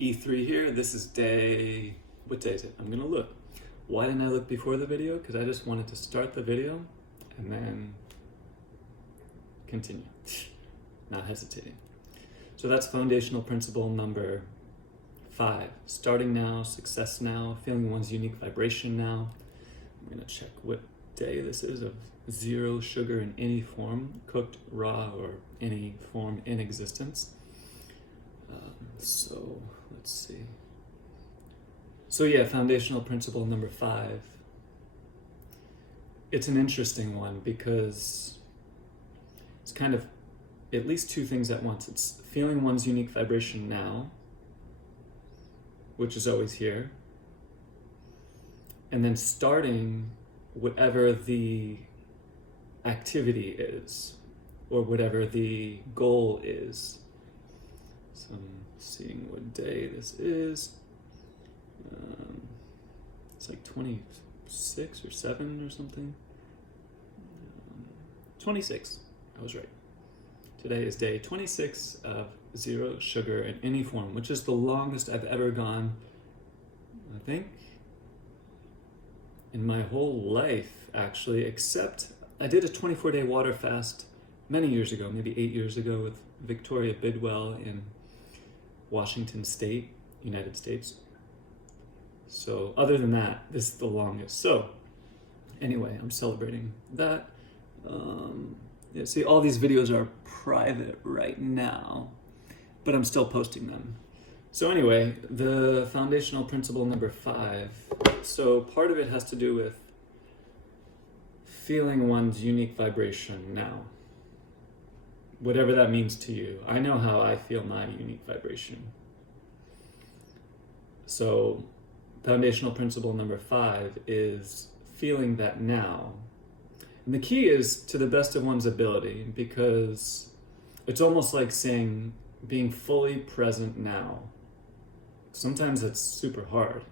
E3 here. This is what day is it? I'm gonna look. Why didn't I look before the video? Because I just wanted to start the video and then continue, not hesitating. So that's foundational principle number 5. Starting now, success now, feeling one's unique vibration now. I'm gonna check what day this is of 0 sugar in any form, cooked, raw, or any form in existence. So let's see. So yeah, foundational principle number 5. It's an interesting one because it's kind of at least 2 things at once. It's feeling one's unique vibration now, which is always here, and then starting whatever the activity is or whatever the goal is. So I'm seeing what day this is. It's like 26 or 7 or something. 26, I was right. Today is day 26 of 0 sugar in any form, which is the longest I've ever gone, I think, in my whole life, actually, except I did a 24-day water fast many years ago, maybe 8 years ago, with Victoria Bidwell in Washington State, United States. So other than that, this is the longest. So anyway, I'm celebrating that. Yeah, see, all these videos are private right now, but I'm still posting them. So anyway, the foundational principle number 5. So part of it has to do with feeling one's unique vibration now. Whatever that means to you. I know how I feel my unique vibration. So foundational principle number 5 is feeling that now. And the key is to the best of one's ability, because it's almost like saying being fully present now. Sometimes it's super hard.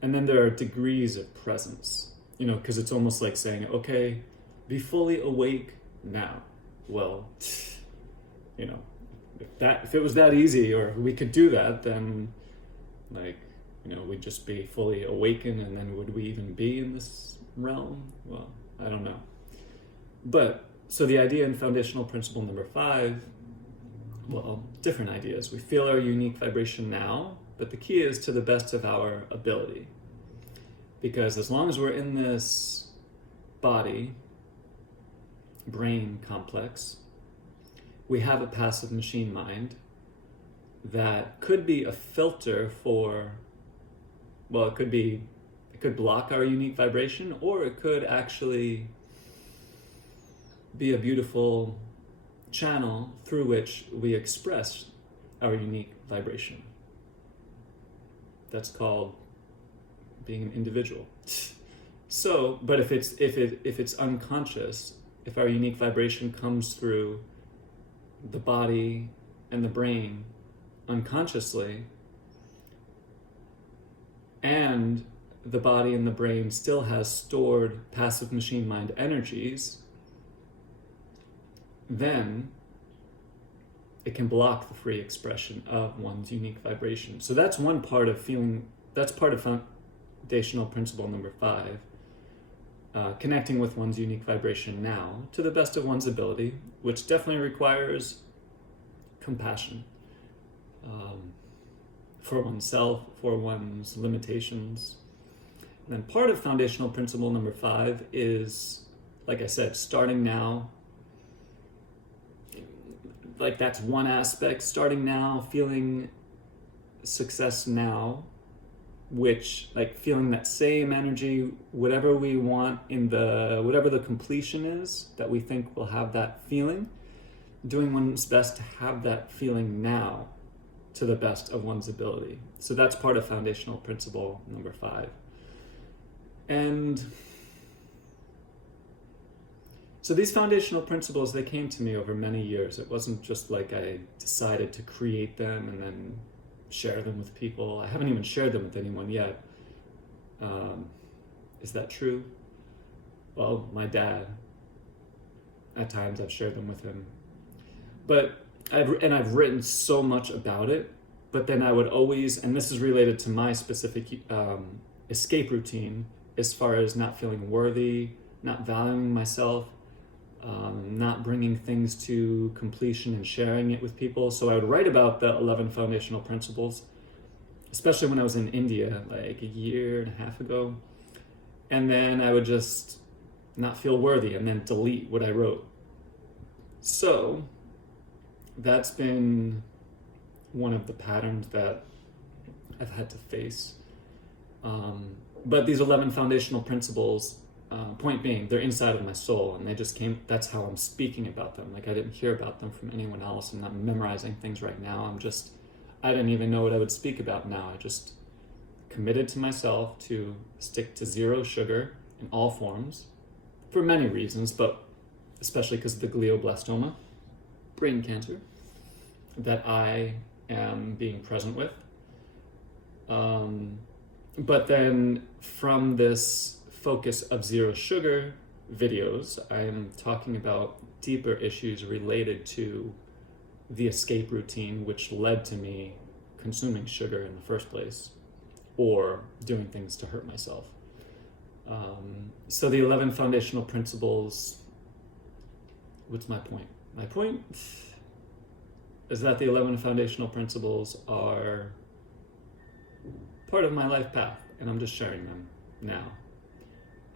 And then there are degrees of presence, because it's almost like saying, okay, be fully awake now. Well, if it was that easy, or we could do that, then we'd just be fully awakened, and then would we even be in this realm? Well, I don't know. But, so the idea in foundational principle number 5, well, different ideas. We feel our unique vibration now, but the key is to the best of our ability. Because as long as we're in this body, brain complex, we have a passive machine mind that could be a filter for, well, it could block our unique vibration, or it could actually be a beautiful channel through which we express our unique vibration. That's called being an individual. So, but if it's unconscious, if our unique vibration comes through the body and the brain unconsciously, and the body and the brain still has stored passive machine mind energies, then it can block the free expression of one's unique vibration. So that's one part of feeling, that's part of foundational principle number 5, connecting with one's unique vibration now to the best of one's ability, which definitely requires compassion for oneself, for one's limitations. And then part of foundational principle number 5 is, like I said, starting now. Like, that's one aspect, starting now, feeling success now, which, like, feeling that same energy, whatever we want whatever the completion is that we think will have that feeling, doing one's best to have that feeling now to the best of one's ability. So that's part of foundational principle number 5. And so these foundational principles, they came to me over many years. It wasn't just like I decided to create them and then share them with people. I haven't even shared them with anyone yet. Is that true? Well, my dad, at times I've shared them with him. But I've written so much about it But then I would always, and this is related to my specific escape routine, as far as not feeling worthy, not valuing myself, not bringing things to completion and sharing it with people. So I would write about the 11 foundational principles, especially when I was in India, like a year and a half ago. And then I would just not feel worthy and then delete what I wrote. So that's been one of the patterns that I've had to face. But these 11 foundational principles, point being, they're inside of my soul, and they just came, that's how I'm speaking about them. Like, I didn't hear about them from anyone else. I'm not memorizing things right now. I didn't even know what I would speak about now. I just committed to myself to stick to zero sugar in all forms for many reasons, but especially because of the glioblastoma, brain cancer, that I am being present with. But then from this focus of zero sugar videos, I am talking about deeper issues related to the escape routine, which led to me consuming sugar in the first place or doing things to hurt myself. So the 11 foundational principles, what's my point? My point is that the 11 foundational principles are part of my life path, and I'm just sharing them now.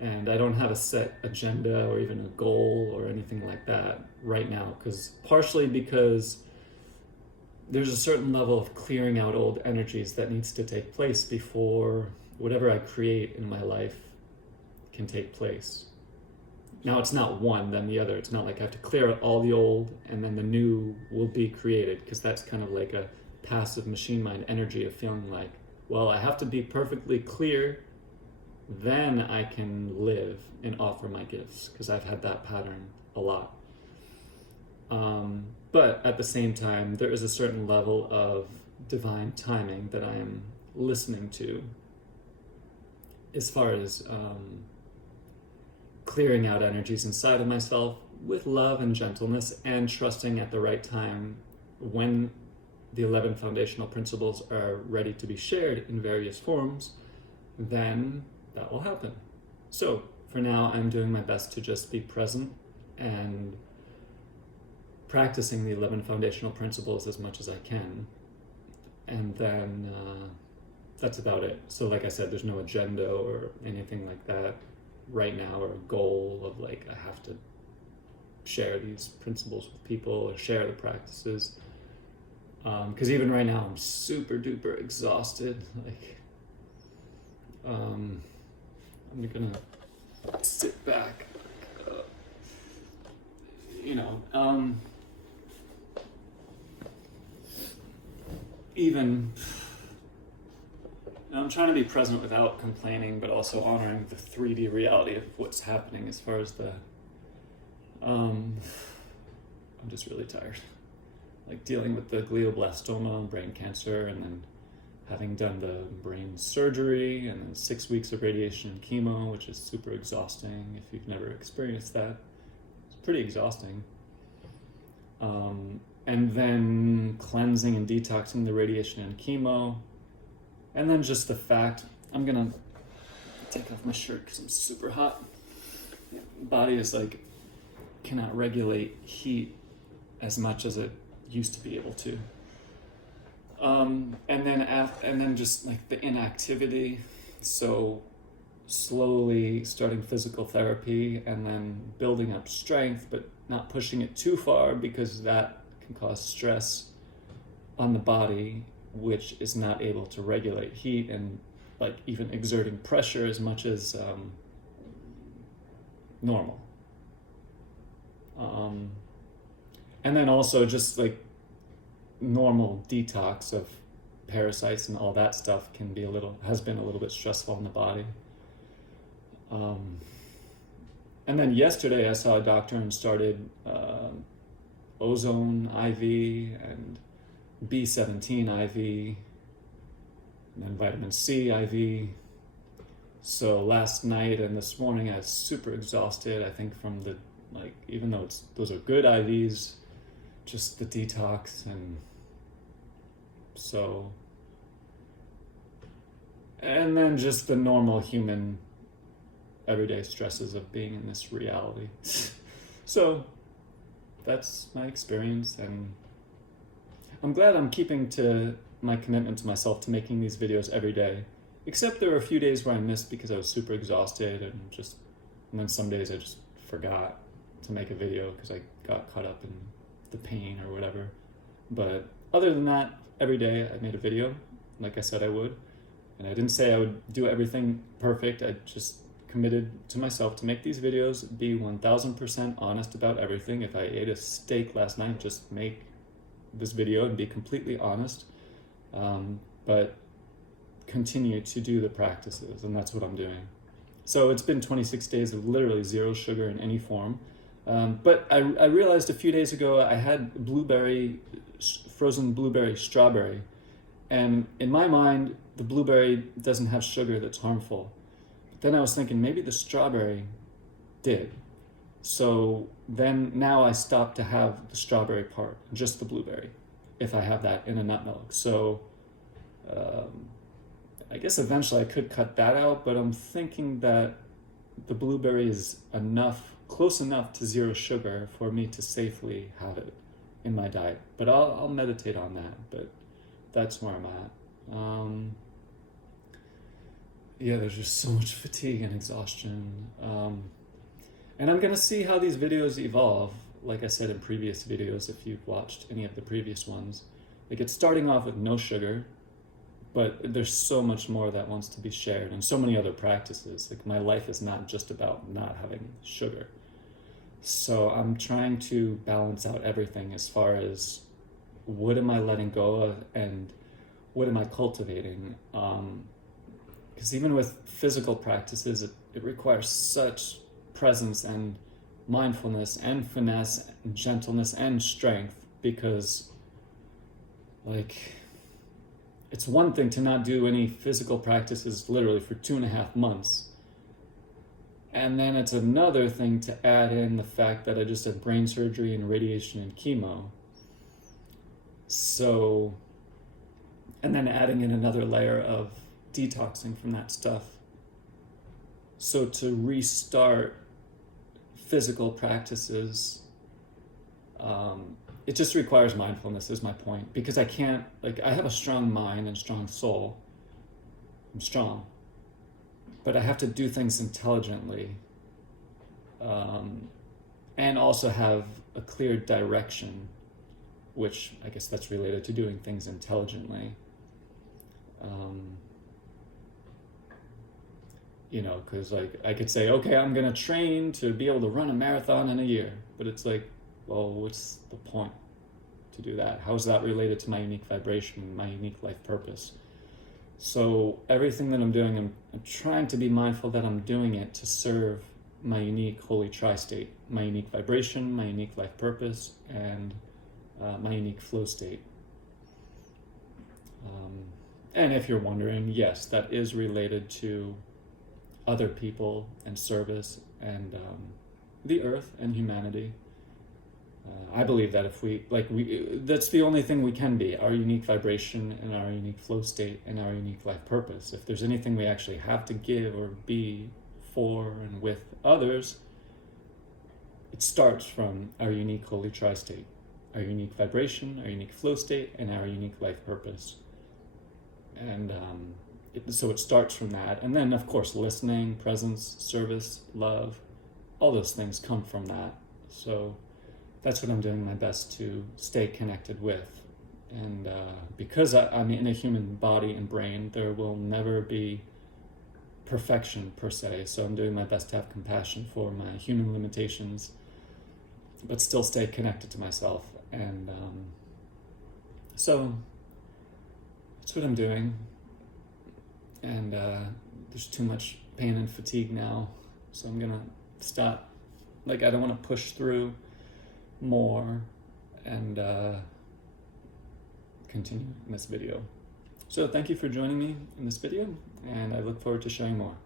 And I don't have a set agenda or even a goal or anything like that right now, partially because there's a certain level of clearing out old energies that needs to take place before whatever I create in my life can take place. Now, it's not one then the other. It's not like I have to clear out all the old and then the new will be created, because that's kind of like a passive machine mind energy of feeling like, well, I have to be perfectly clear, then I can live and offer my gifts, because I've had that pattern a lot. But at the same time, there is a certain level of divine timing that I am listening to as far as clearing out energies inside of myself with love and gentleness, and trusting at the right time when the 11 foundational principles are ready to be shared in various forms, then that will happen. So for now, I'm doing my best to just be present and practicing the 11 foundational principles as much as I can. And then that's about it. So like I said, there's no agenda or anything like that right now, or a goal of like, I have to share these principles with people or share the practices. Because even right now, I'm super duper exhausted. Like, I'm gonna sit back. Even I'm trying to be present without complaining, but also honoring the 3D reality of what's happening as far as the. I'm just really tired. Like dealing with the glioblastoma, brain cancer, and then having done the brain surgery, and then 6 weeks of radiation and chemo, which is super exhausting. If you've never experienced that, it's pretty exhausting. And then cleansing and detoxing the radiation and chemo. And then just the fact, I'm gonna take off my shirt because I'm super hot. Body is like, cannot regulate heat as much as it used to be able to. And then just like the inactivity. So slowly starting physical therapy and then building up strength, but not pushing it too far, because that can cause stress on the body, which is not able to regulate heat, and like even exerting pressure as much as normal. And then also just like normal detox of parasites and all that stuff has been a little bit stressful on the body. And then yesterday I saw a doctor and started ozone IV and B17 IV, and then vitamin C IV. So last night and this morning I was super exhausted, I think from the, like, even though those are good IVs, just the detox and So, and then just the normal human everyday stresses of being in this reality. So that's my experience, and I'm glad I'm keeping to my commitment to myself to making these videos every day. Except there were a few days where I missed because I was super exhausted, and then some days I just forgot to make a video because I got caught up in the pain or whatever. But other than that, every day I made a video, like I said I would. And I didn't say I would do everything perfect. I just committed to myself to make these videos, be 1000% honest about everything. If I ate a steak last night, just make this video and be completely honest. But continue to do the practices, and that's what I'm doing. So it's been 26 days of literally zero sugar in any form. But I realized a few days ago I had frozen blueberry strawberry. And in my mind, the blueberry doesn't have sugar that's harmful. But then I was thinking maybe the strawberry did. So then now I stopped to have the strawberry part, just the blueberry, if I have that in a nut milk. So I guess eventually I could cut that out, but I'm thinking that the blueberry is close enough to zero sugar for me to safely have it in my diet. But I'll meditate on that, but that's where I'm at. Yeah, there's just so much fatigue and exhaustion. And I'm gonna see how these videos evolve. Like I said in previous videos, if you've watched any of the previous ones, like it's starting off with no sugar, but there's so much more that wants to be shared and so many other practices. Like my life is not just about not having sugar. So I'm trying to balance out everything as far as what am I letting go of and what am I cultivating? Because even with physical practices, it requires such presence and mindfulness and finesse and gentleness and strength, because like it's one thing to not do any physical practices literally for 2.5 months. And then it's another thing to add in the fact that I just had brain surgery and radiation and chemo. So, and then adding in another layer of detoxing from that stuff. So to restart physical practices, it just requires mindfulness is my point, because I can't, like I have a strong mind and strong soul. I'm strong, but I have to do things intelligently, and also have a clear direction, which I guess that's related to doing things intelligently. You know, because like I could say, okay, I'm gonna train to be able to run a marathon in a year, but it's like, well, what's the point to do that? How is that related to my unique vibration, my unique life purpose? So everything that I'm doing, I'm trying to be mindful that I'm doing it to serve my unique holy tri-state, my unique vibration, my unique life purpose, and my unique flow state. And if you're wondering, yes, that is related to other people and service and the earth and humanity. I believe that if that's the only thing we can be, our unique vibration and our unique flow state and our unique life purpose. If there's anything we actually have to give or be for and with others, it starts from our unique holy tri-state, our unique vibration, our unique flow state, and our unique life purpose. And so it starts from that. And then, of course, listening, presence, service, love, all those things come from that. So that's what I'm doing my best to stay connected with. And because I'm in a human body and brain, there will never be perfection per se. So I'm doing my best to have compassion for my human limitations, but still stay connected to myself. And so that's what I'm doing. And there's too much pain and fatigue now, so I'm gonna stop. Like, I don't want to push through more and continue in this video. So thank you for joining me in this video, and I look forward to sharing more.